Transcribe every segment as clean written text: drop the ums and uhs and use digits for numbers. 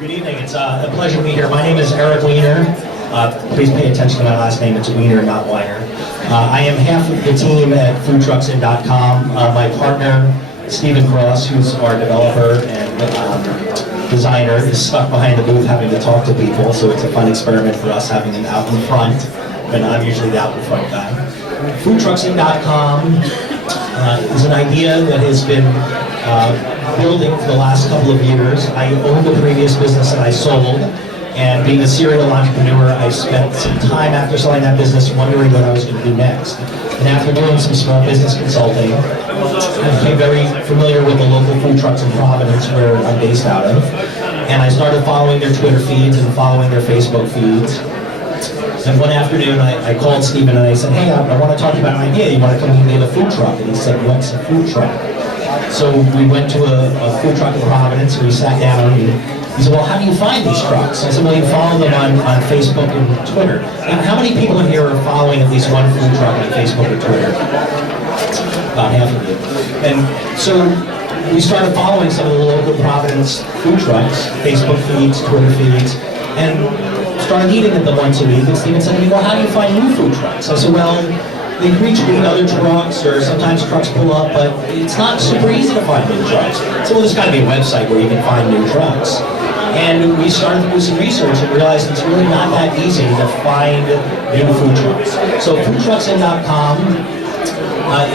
Good evening. It's a pleasure to be here. My name is Eric Weiner. Please pay attention to my last name. It's Weiner, not Weiner. I am half of the team at foodtrucksin.com. My partner, Stephen Cross, who's our developer and designer, is stuck behind the booth having to talk to people, so it's a fun experiment for us having him out in front, and I'm usually the out in front guy. Foodtrucksin.com is an idea that has been building for the last couple of years. I owned a previous business that I sold, and being a serial entrepreneur, I spent some time after selling that business wondering what I was going to do next. And after doing some small business consulting, I became very familiar with the local food trucks in Providence, where I'm based out of, and I started following their Twitter feeds and following their Facebook feeds. And one afternoon, I called Stephen and I said, hey, I want to talk to you about an idea. You want to come meet me at a food truck? And he said, what's a food truck? So we went to a food truck in Providence, and we sat down, and he said, well, how do you find these trucks? I said, well, you follow them on Facebook and Twitter. Now, how many people in here are following at least one food truck on Facebook or Twitter? About half of you. And so we started following some of the local Providence food trucks, Facebook feeds, Twitter feeds, and started eating at them once a week. And Stephen said to me, well, how do you find new food trucks? I said, well, they reach meet other trucks, or sometimes trucks pull up, but it's not super easy to find new trucks. So well, there's got to be a website where you can find new trucks. And we started to do some research and realized it's really not that easy to find new food trucks. So foodtrucksin.com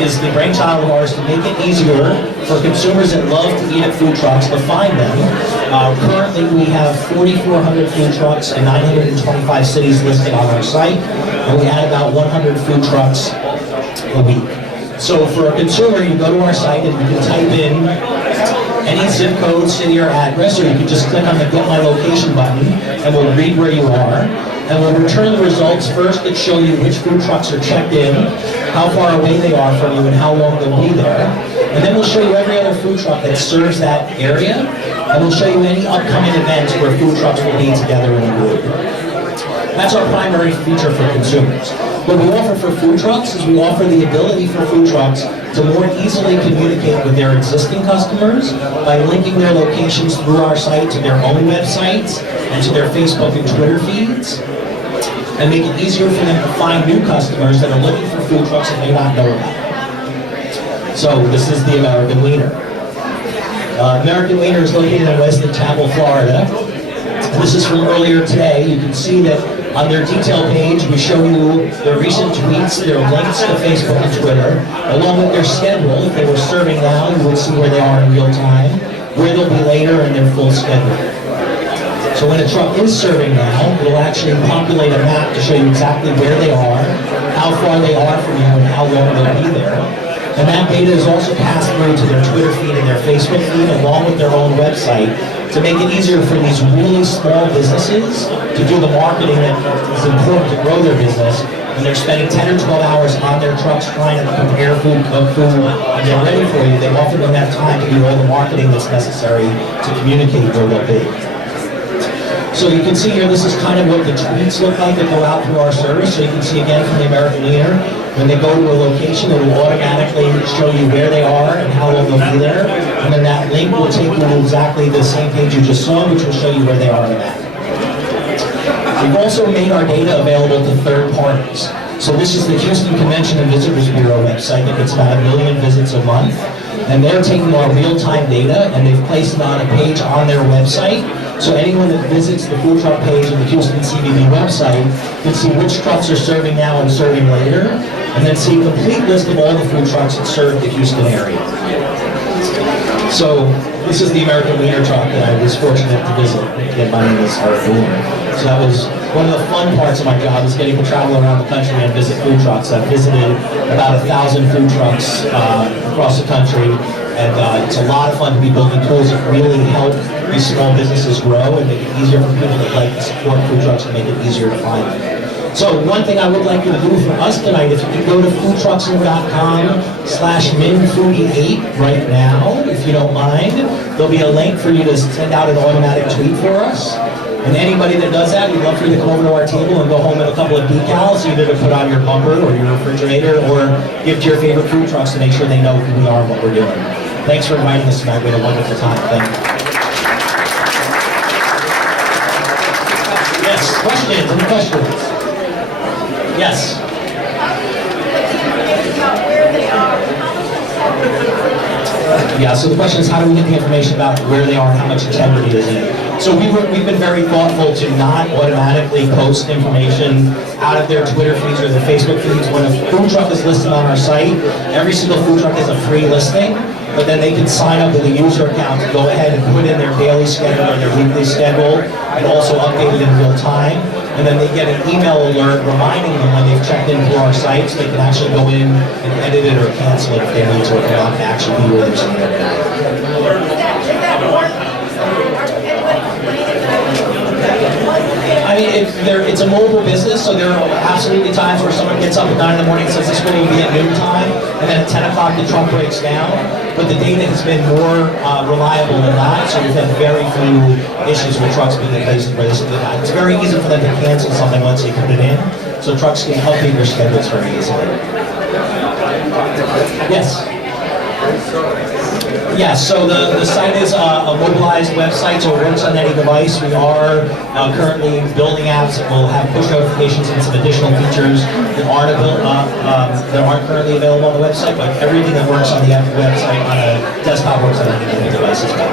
is the brainchild of ours to make it easier for consumers that love to eat at food trucks to find them. Currently we have 4,400 food trucks in 925 cities listed on our site, and we add about 100 food trucks a week. So for a consumer, you go to our site and you can type in any zip code, city, or address, or you can just click on the Get My Location button, and we'll read where you are. And we'll return the results first that show you which food trucks are checked in, how far away they are from you, and how long they'll be there. And then we'll show you every other food truck that serves that area, and we'll show you any upcoming events where food trucks will be together in a group. That's our primary feature for consumers. What we offer for food trucks is we offer the ability for food trucks to more easily communicate with their existing customers by linking their locations through our site to their own websites and to their Facebook and Twitter feeds, and make it easier for them to find new customers that are looking for food trucks that may not know about. So this is the American Weiner. American Weiner is located in West Chapel, Florida. And this is from earlier today. You can see that on their detail page, we show you their recent tweets, their links to Facebook and Twitter, along with their schedule. If they were serving now, you would see where they are in real time, where they'll be later, and their full schedule. So when a truck is serving now, it'll actually populate a map to show you exactly where they are, how far they are from you, and how long they'll be there. And that data is also passed through to their Twitter feed and their Facebook feed, along with their own website, to make it easier for these really small businesses to do the marketing that is important to grow their business. When they're spending 10 or 12 hours on their trucks trying to prepare food, cook food, and get ready for you, they often don't have time to do all the marketing that's necessary to communicate where they'll be. So you can see here, this is kind of what the tweets look like that go out through our service. So you can see again from the American Weiner, when they go to a location, it will automatically show you where they are and how long they'll be there. And then that link will take you to exactly the same page you just saw, which will show you where they are on the map. We've also made our data available to third parties. So this is the Houston Convention and Visitors Bureau website that gets about 1 million visits a month. And they're taking our real-time data and they've placed it on a page on their website. So anyone that visits the food truck page of the Houston CVB website can see which trucks are serving now and serving later, and then see a complete list of all the food trucks that serve the Houston area. So this is the American Weiner truck that I was fortunate to visit. Again, my name is Eric Weiner. So that was one of the fun parts of my job, is getting to travel around the country and visit food trucks. I've visited about 1,000 food trucks across the country, and it's a lot of fun to be building tools that really help these small businesses grow and make it easier for people that like to support food trucks and make it easier to find them. So one thing I would like you to do for us tonight, if you can go to foodtrucksin.com/minfoodie8 right now, if you don't mind. There'll be a link for you to send out an automatic tweet for us. And anybody that does that, we'd love for you to come over to our table and go home with a couple of decals, either to put on your bumper or your refrigerator, or give to your favorite food trucks to make sure they know who we are and what we're doing. Thanks for inviting us tonight. We had a wonderful time. Thank you. questions? Any questions? Yes. Yeah, so the question is, how do we get the information about where they are and how much integrity is in it? So we've been very thoughtful to not automatically post information out of their Twitter feeds or their Facebook feeds. When a food truck is listed on our site, every single food truck is a free listing, but then they can sign up with a user account to go ahead and put in their daily schedule or their weekly schedule and also update it in real time. And then they get an email alert reminding them when they've checked in through our site, so they can actually go in and edit it or cancel it if they need to, if they want to actually be where they're seeing it. I mean, it's a mobile business, so there are absolutely times where someone gets up at 9 in the morning and says this will be at noon time, and then at 10 o'clock the truck breaks down. But the data has been more reliable than that, so we've had very few issues with trucks being in places where it's very easy for them to cancel something once they put it in, so trucks can update their schedules very easily. Yes? Yes, so the site is a mobilized website, so it works on any device. We are currently building apps that will have push notifications and some additional features that aren't currently available on the website, but everything that works on the website on a desktop works on any device as well.